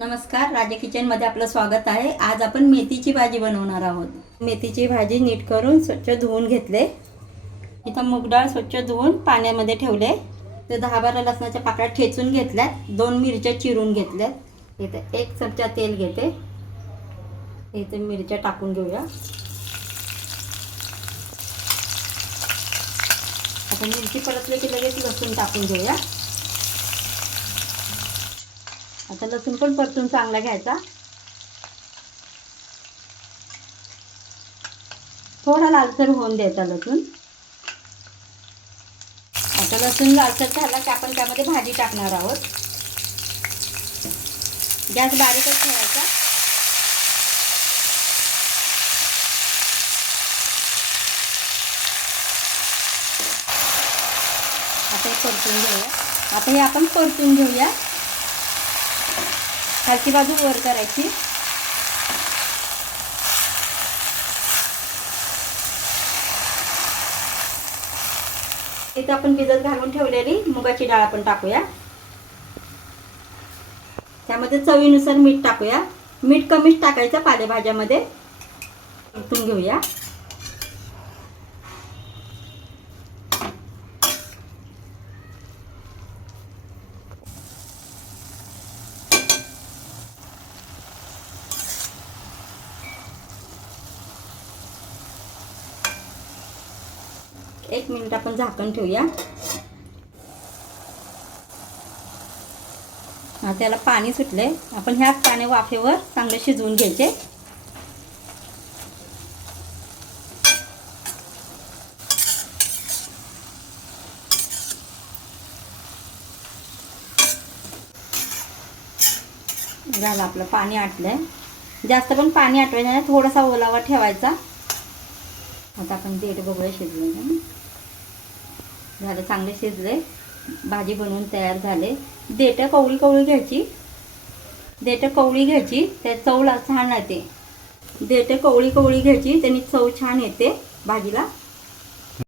नमस्कार, राजा किचनमध्ये आपलं स्वागत आहे। आज आपण मेथीची भाजी बनवणार आहोत। मेथीची भाजी नीट करून स्वच्छ धुवून घेतले। इथं मूग डाळ स्वच्छ धुवून पाण्यामध्ये ठेवले। ते 10-12 लसणाच्या पाकळ्या ठेचून घेतल्यात। 2 मिरच्या चिरून घेतल्यात। इथे 1 चमचा तेल घेते। इथे मिरच्या टाकून घेऊया। आता मिरची परतली की लगेच लसूण टाकून घेऊया। आता लसूण पण परतून चांगला घ्यायचा। थोडा लालसर होऊन द्यायचा लसूण। आता लसूण लालसर झाला की आपण त्यामध्ये भाजी टाकणार आहोत। गॅस बारीकच ठेवायचा। आता हे परतून घेऊया। आता हे आपण परतून घेऊया। खालची बाजू वर करायची। इथे आपण भिजत घालून ठेवलेली मुगाची डाळ आपण टाकूया। त्यामध्ये चवीनुसार मीठ टाकूया। मीठ कमीच टाकायचं पालेभाज्यामध्ये। परतून घेऊया। एक मिनिट आपण झाकण ठेवूया। त्याला पाणी सुटले। आपण ह्याच पाण्या वाफेवर चांगले शिजवून घ्यायचे। झालं आपलं पाणी आटलंय। जास्त पण पाणी आटवायचं नाही, थोडासा ओलावा ठेवायचा। आता आपण देठ बघूया शिजले ना। झालं, चांगले शिजले। भाजी बनवून तयार झाले। देठ कवळी कवळी घ्यायची। देठ कवळी घ्यायची, त्या चव छान येते। देठ कवळी कवळी घ्यायची, त्यांनी चव छान येते भाजीला।